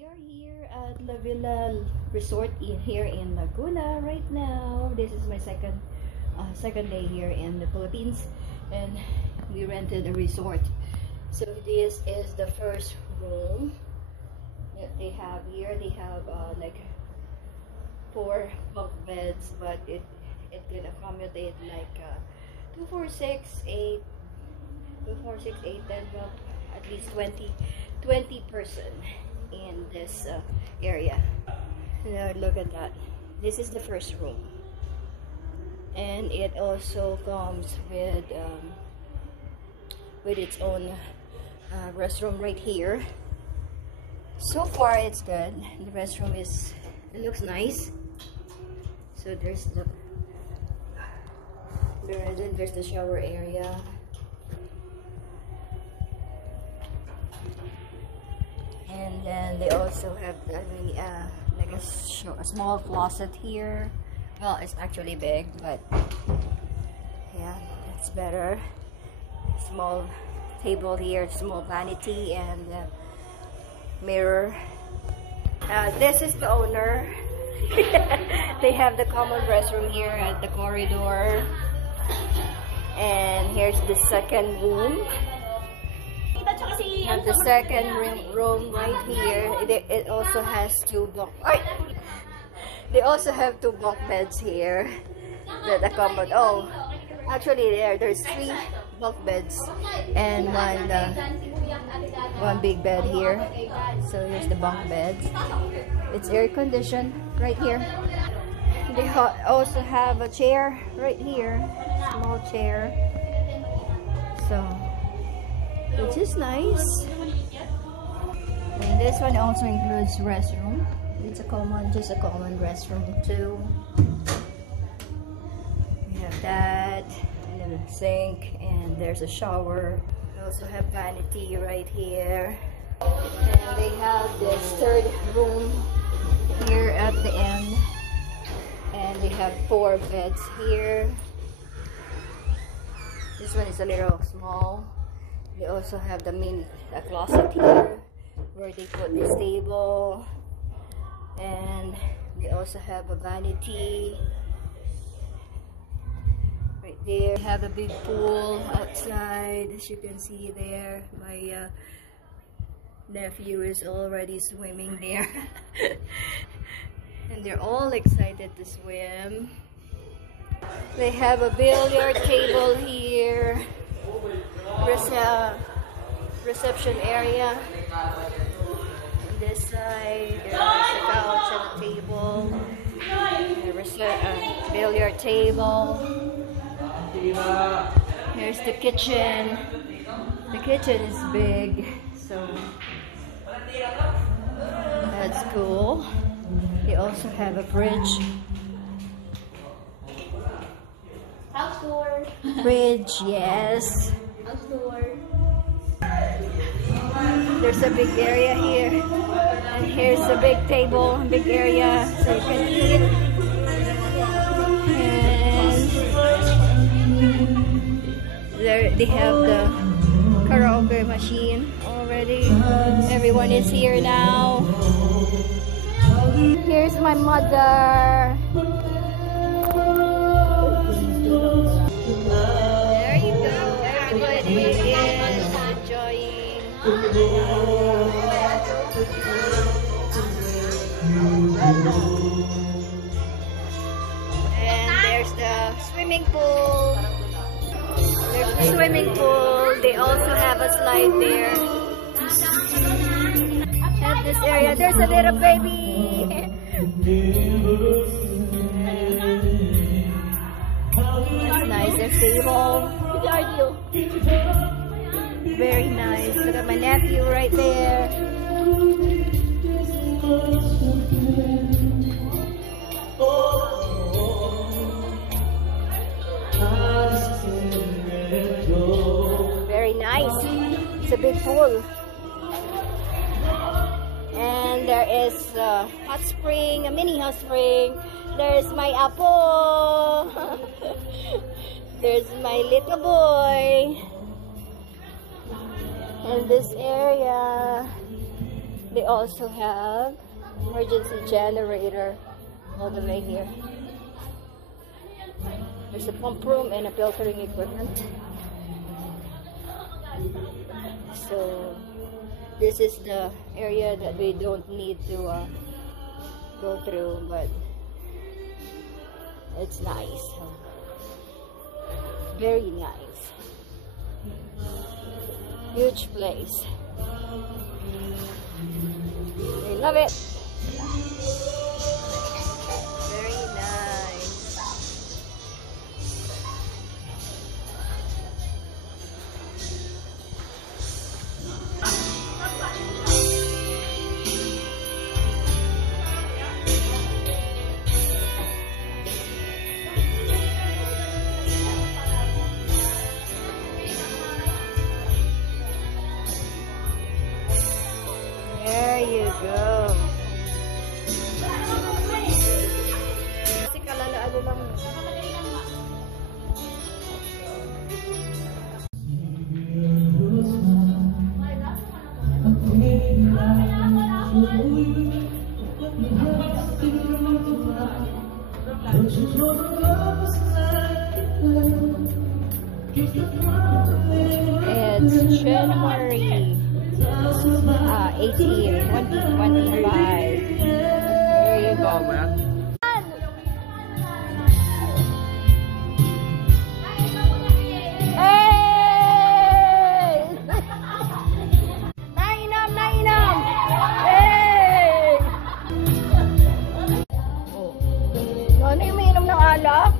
We are here at La Villa Resort here in Laguna right now. This is my second day here in the Philippines, and we rented a resort. So this is the first room that they have here. They have like 4 bunk beds, but it can accommodate like 2, 4, 6, 8, 10, 12, at least 20 person in this area. Now look at that. This is the first room, and it also comes with its own restroom right here. So far it's good. The restroom looks nice. So there's the shower area. And then they also have like a small closet here. Well, it's actually big, but yeah, it's better. Small table here, small vanity, and mirror. This is the owner. They have the common restroom here at the corridor. And here's the second room. And the second room right here. It also has 2 bunk. They also have 2 bunk beds here that accommodate. Oh, actually there's 3 bunk beds and one big bed here. So here's the bunk beds. It's air conditioned right here. They also have a chair right here, small chair. So, which is nice. And this one also includes restroom. It's just a common restroom too. We have that, and then a sink, and there's a shower. We also have vanity right here. And they have this third room here at the end. And they have 4 beds here. This one is a little small. They also have the closet here where they put this table, and they also have a vanity right there. They have a big pool outside, as you can see there. My nephew is already swimming there. And they're all excited to swim. They have a billiard table here. There's a reception area. On this side, there's a couch and a table. There's a billiard table. Here's the kitchen. The kitchen is big, so that's cool. They also have a fridge. House tour. Fridge, yes. House tour. There's a big area here, and here's a big table, big area, so you can eat. And there they have the karaoke machine already. Everyone is here now. Here's my mother. There you go. Everybody is enjoying. And there's the swimming pool. There's the swimming pool. They also have a slide there. At this area, there's a little baby. That's nice. There's table. Very nice. Look at my nephew right there. Very nice. It's a big pool. And there is a hot spring, a mini hot spring. There's my apple. There's my little boy. And this area They also have emergency generator all the way here. There's a pump room and a filtering equipment. So this is the area that we don't need to go through, but it's nice. Very nice. Huge place. I love it. Very nice. There you go. Kasi kalalaano lang. It's January 18, 2025. There you go. Hey! Nainom, nainom! Hey! Ano yung umiinom ng alak?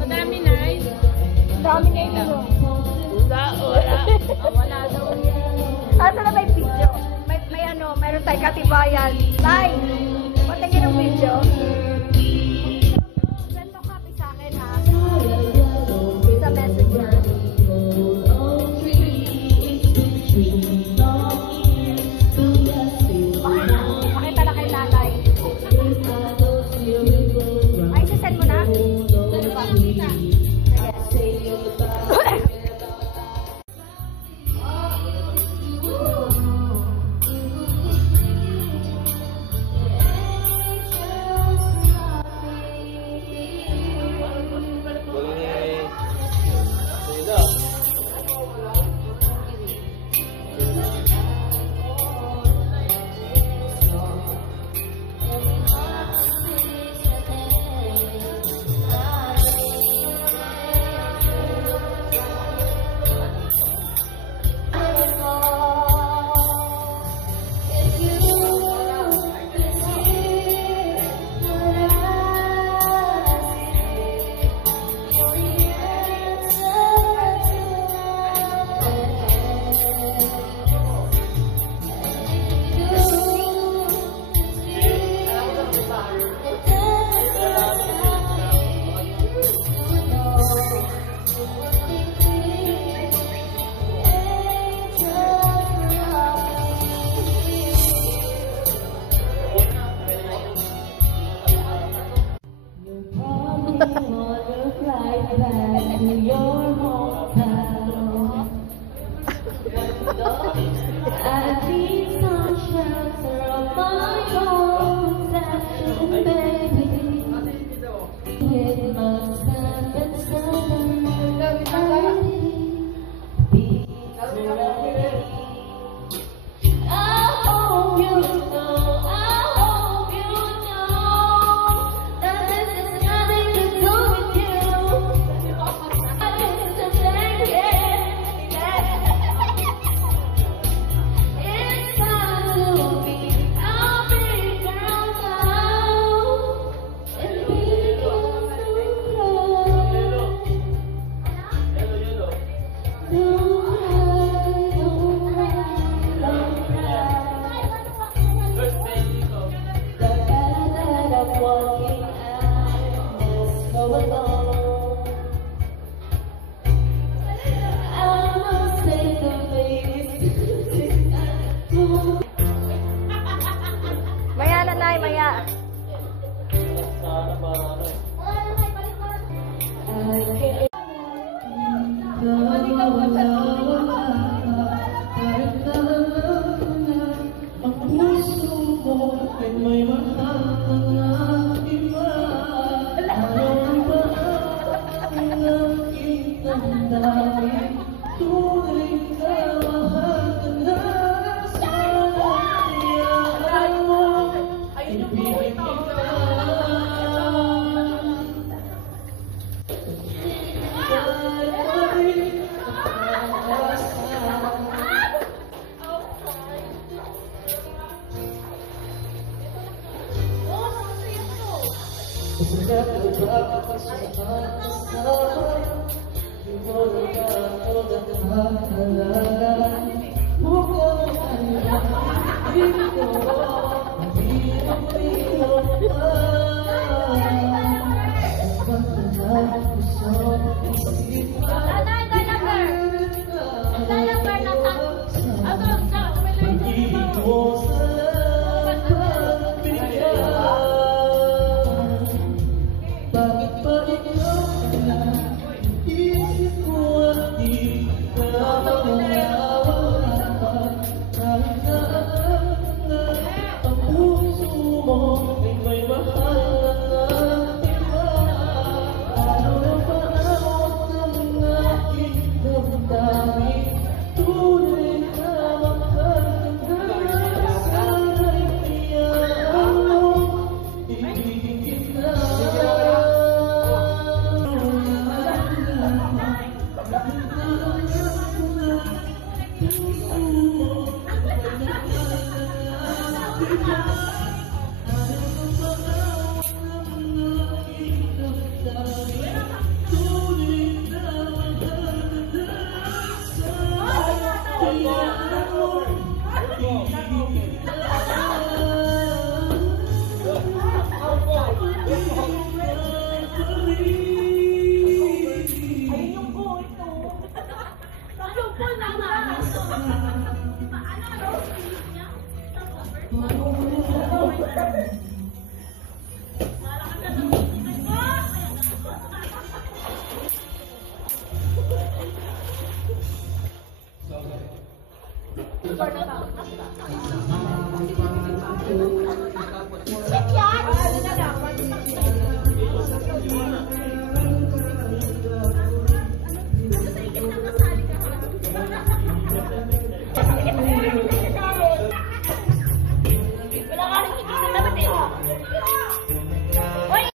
Madami na eh. Dami na yun. Wala daw. Asa na may video? May ano, mayroon tayong katibayan. Like! Patingin ng video. Send mo copy sa akin ha. Sa messenger. Pakita na kay nanay. Ay, send mo na?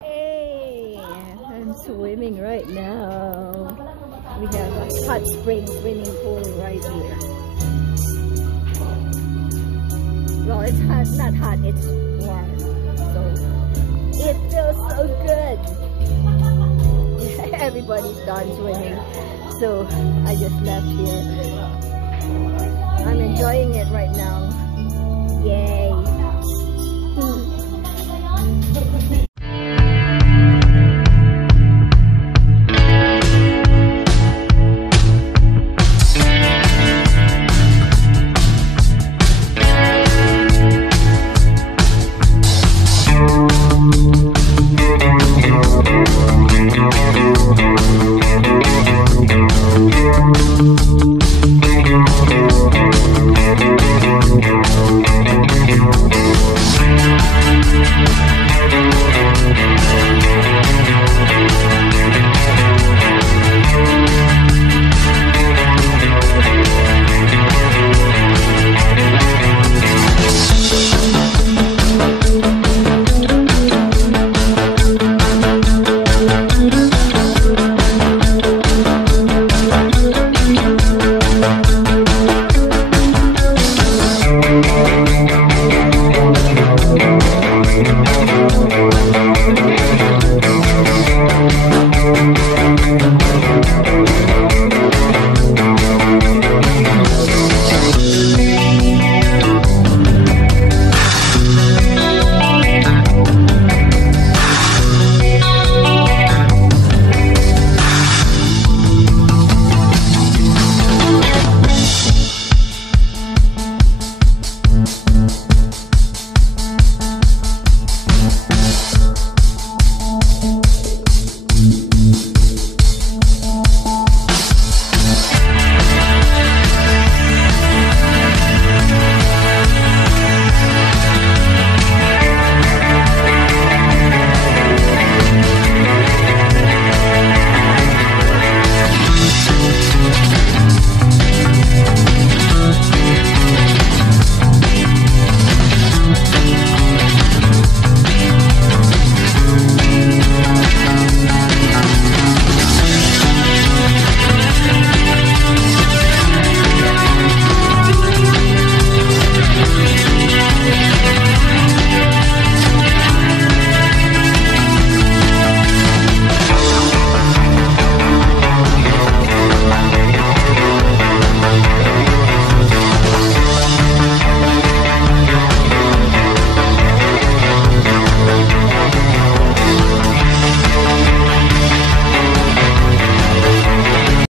Hey, I'm swimming right now. We have a hot spring swimming pool right here. Well, it's hot, not hot, it's warm. So it feels so good. Everybody's done swimming, so I just left here. I'm enjoying it right now. Yay!